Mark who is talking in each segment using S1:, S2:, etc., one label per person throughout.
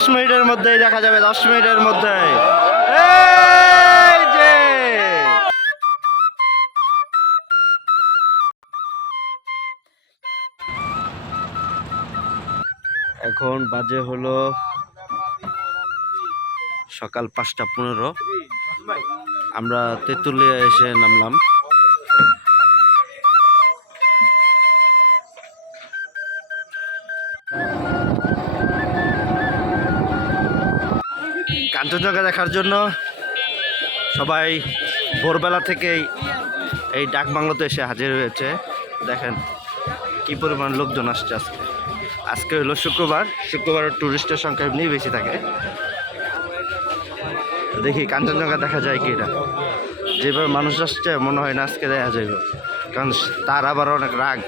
S1: দশ মিনিটের মধ্যেই দেখা যাবে, দশ মিনিটের মধ্যে এখন বাজে হলো সকাল পাঁচটা পনেরো। আমরা তেঁতুলিয়া এসে নামলাম। কাঞ্চনজঙ্ঘা দেখার জন্য সবাই ভোরবেলা থেকেই এই ডাক বাংলোতে এসে হাজির হয়েছে। দেখেন কি পরিমাণ লোকজন আসছে আজকে। আজকে হলো শুক্রবার। শুক্রবার টুরিস্টের সংখ্যা এমনি বেশি থাকে। দেখি কাঞ্চনজঙ্ঘা দেখা যায় কি এটা যেভাবে মানুষ আসছে, মনে হয় না আজকে দেখা যাবে কারণ তার আবার অনেক রাগ,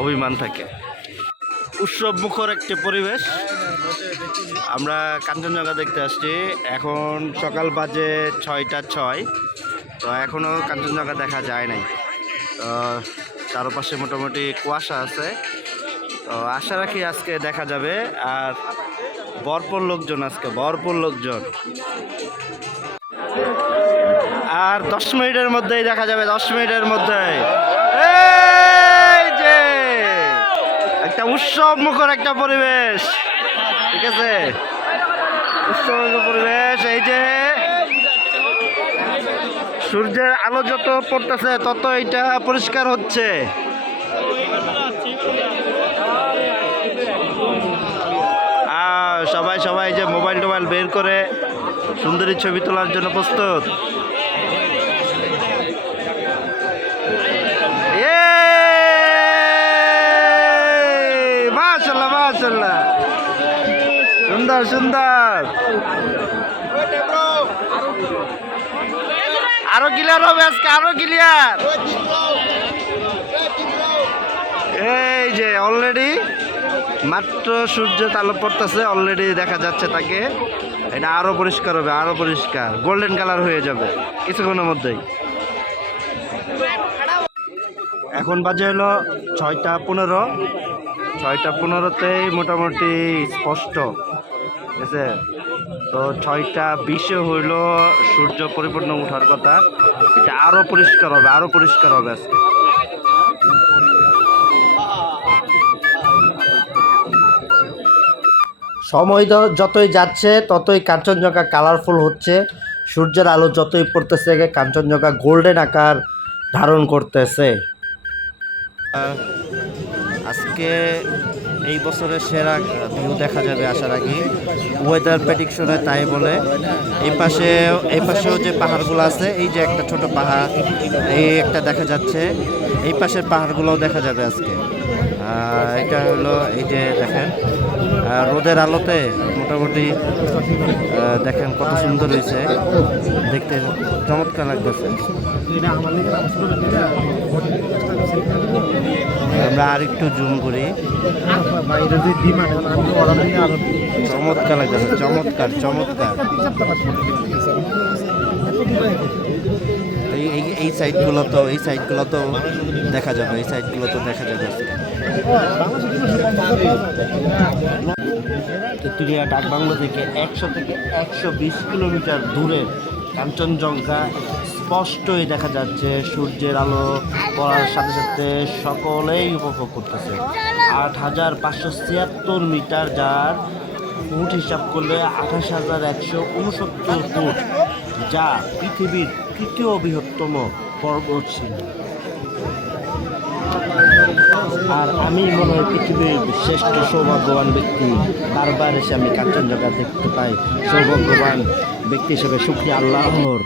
S1: অভিমান থাকে। উৎসব মুখর একটি পরিবেশ। আমরা কাঞ্চনজঙ্ঘা দেখতে আসছি। এখন সকাল বাজে ছয়টা ছয়। তো এখনও কাঞ্চনজঙ্ঘা দেখা যায় নাই। চারপাশে মোটামুটি কুয়াশা আছে। তো আশা রাখি আজকে দেখা যাবে। আর ভরপুর লোকজন আজকে, ভরপুর লোকজন। আর দশ মিনিটের মধ্যেই দেখা যাবে, দশ মিনিটের মধ্যে একটা উৎসব মুখর একটা পরিবেশ। ঠিক আছে? পরিবেশ, এই যে সূর্যের আলো যত পড়তেছে, তত এটা পরিষ্কার হচ্ছে। সবাই সবাই যে মোবাইল টোবাইল বের করে সুন্দরী ছবি তোলার জন্য প্রস্তুত। সুন্দর সুন্দর। আরও ক্লিয়ার হবে আজকে, আরও ক্লিয়ার এই যে অলরেডি মাত্র সূর্য আলো পড়তেছে অলরেডি দেখা যাচ্ছে তাকে। এটা আরও পরিষ্কার হবে, আরও পরিষ্কার। গোল্ডেন কালার হয়ে যাবে, কিছুক্ষণের মধ্যেই। এখন বাজে হলো ছয়টা পনেরো। ছয়টা পনেরোতেই মোটামুটি স্পষ্ট। ঠিক আছে? তো ছয়টা বিশে হইল সূর্য পরিপূর্ণ ওঠার কথা। এটা আরও পরিষ্কার হবে আরও পরিষ্কার হবে আজকে। সময় যতই যাচ্ছে ততই কাঞ্চনজঙ্ঘা কালারফুল হচ্ছে। সূর্যের আলো যতই পড়তেছে কাঞ্চনজঙ্ঘা গোল্ডেন আকার ধারণ করতেছে। আজকে এই বছরের সেরা ভিউ দেখা যাবে আসার আগে ওয়েদার প্রেডিকশনে তাই বলে। এই পাশে, এই পাশেও যে পাহাড়গুলো আছে, এই যে একটা ছোট পাহাড়, এই একটা দেখা যাচ্ছে। এই পাশের পাহাড়গুলোও দেখা যাবে আজকে। এটা হলো এই যে দেখেন রোদের আলোতে মোটামুটি দেখেন কত সুন্দর হয়েছে। দেখতে চমৎকার লাগতেছে। আমরা আর একটু জুম করি চমৎকার চমৎকার চমৎকার এই এই সাইডগুলো তো, এই সাইডগুলো তো দেখা যাবে, এই সাইডগুলো তো দেখা যাবে আজকে। তেঁতুলিয়া ডাকবাংলো থেকে একশো থেকে একশো বিশ কিলোমিটার দূরে কাঞ্চনজঙ্ঘা স্পষ্টই দেখা যাচ্ছে সূর্যের আলো পড়ার সাথে সাথে সকলেই উপভোগ করতেছে। আট হাজার পাঁচশো ছিয়াত্তর মিটার যার ফুট হিসাব করলে আঠাশ হাজার একশো উনসত্তর ফুট, যা পৃথিবীর তৃতীয় বৃহত্তম পর্বত শৃঙ্গ আর আমি মনে হয় পৃথিবীর শ্রেষ্ঠ সৌভাগ্যবান ব্যক্তি। বারবার এসে আমি কাঞ্চনজঙ্ঘা দেখতে পাই। সৌভাগ্যবান ব্যক্তি হিসেবে সুখী আল্লাহর।